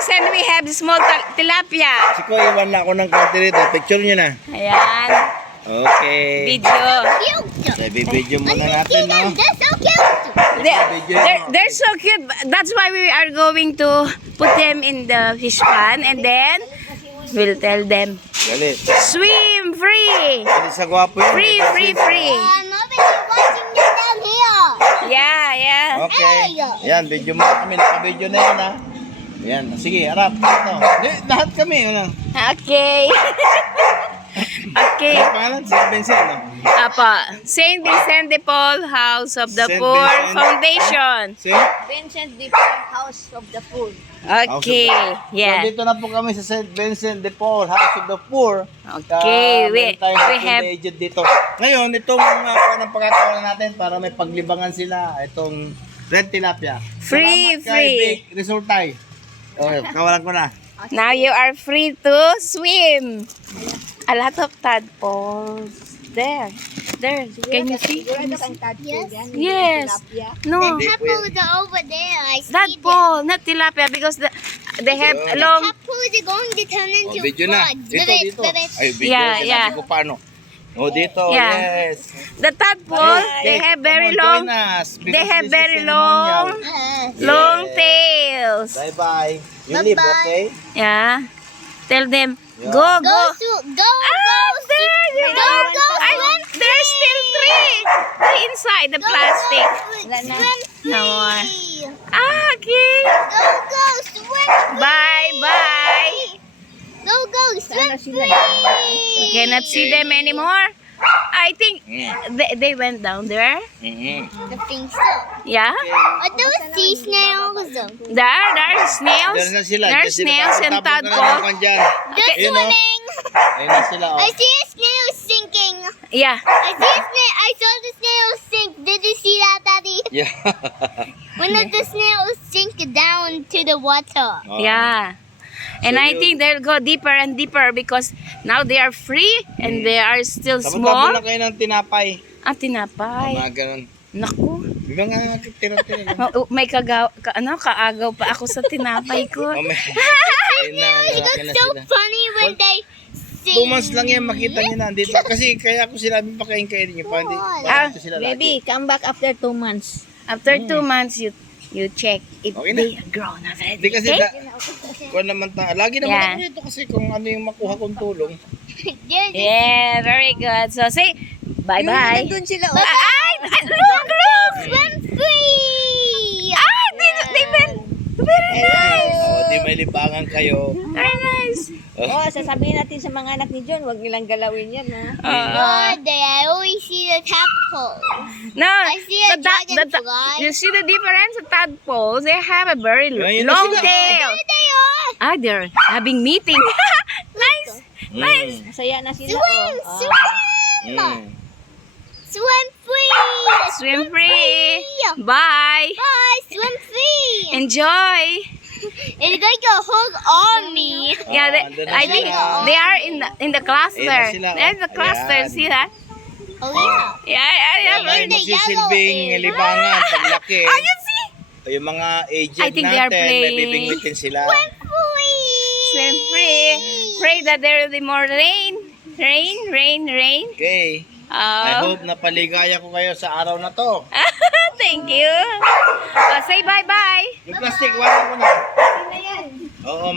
tails and we have small tilapia. Si Koy, iwan na ako ng konti rito. Picture nyo na. Ayan. Okay. Video. So, ibibidyo muna natin, no? They're so cute. They're so cute. That's why we are going to put them in the fish pan and then we'll tell them, Galit. swim free. Galit sa gwapo yun. Free. Nobody's watching you down here. Yeah. Okay. Yan, video mo kami. Naka-video na yan, ha? Yan. Sige, harap. Ito. Lahat kami, ano? Okay. Okay. Ano pangalan? Si Vincent, no? Apa, Saint Vincent de Paul House of the Saint Poor Vincent. Foundation. Si? Vincent de Paul House of the Poor. Okay. So, Yeah. dito na po kami sa St. Vincent de Paul, House of the Poor. Okay, we have aged dito. Ngayon, itong ng pagkakawalan natin para may paglibangan sila. Itong red tilapia. Free. Salamat kay Vic Resultay. Okay, kawalan ko na. Now you are free to swim. A lot of tadpoles. There. Can you see? Yes. Yes. No. Tadpoles are over there. I see them. Tadpole, not tilapia because they have long. Tadpoles are going to turn into Video na. frogs. Dito. Ay, video. Yeah. Sinabi ko paano. O, dito. Yeah. Yes. The tadpole, they have very long. They have very long tails. Bye-bye. You leave, Bye-bye. okay? Yeah. Tell them, Yeah. go. Go. There's still three inside the plastic. Swim free. No more. Okay. Go, swim free. Bye. Go, swim free. We cannot see them anymore. I think they went down there. Mm-hmm. I think so. Yeah. Are those sea snails? There's snails. Diyan na sila. There's snails and tadpole. tadpole. They're Ayun, oh. swimming. Ayun na sila, oh. I see a snail sinking. Yeah. I saw the snail sink. Did you see that, Daddy? Yeah. One of the snails sink down to the water. Oh. Yeah. And So I you- think they'll go deeper and deeper because now they are free and they are still Tapos small. na kayo ng tinapay. Tinapay. Mga ganun. Naku. Di ba nga tira-tira? May kaagaw pa ako sa tinapay ko. Ayun na, It lalaki na looks so sila. funny when they sing. 2 months lang yan, makita nyo na. Andito. Kasi kaya ako sinabi pakain-kain nyo. Bakit sila lagi? Baby, come back after 2 months. After 2 months, you check if Okay na. they are grown already. Hindi kasi, Okay? kuha naman lagi naman Yeah. ako dito kasi kung ano yung makuha kong tulong. Yeah, very good. So say bye-bye. Nandun sila. Look! Swim free. They went very nice. Oo, di may libangan kayo. Very nice. Oh, sasabihin natin sa mga anak ni John, huwag nilang galawin yan, ha? One day I always see the tadpole. No, I see a dragonfly. you see the difference of tadpoles? They have a very Ayun na long sila. tail. There they are. They're having meeting. Nice. Nice. Masaya na sila. Swim, oh. swim. Mm. Swim free. Swim free. Bye. Bye. Swim free. Enjoy. It's going to hug on me. Yeah, andun na I think sila. they are in the cluster. Ayun na sila, oh. There's the cluster. Ayan. See that? Oh yeah. Yeah. Yan ay magsisilbing libangan paglaki. You see? Yung mga aged I think they are natin, may playing. bibingwitin sila. Swim free. Pray that there will be more rain. Rain. Okay. I hope na paligaya ko kayo sa araw na to. Thank you. Say bye-bye. Yung plastic, wala ko na. Oo,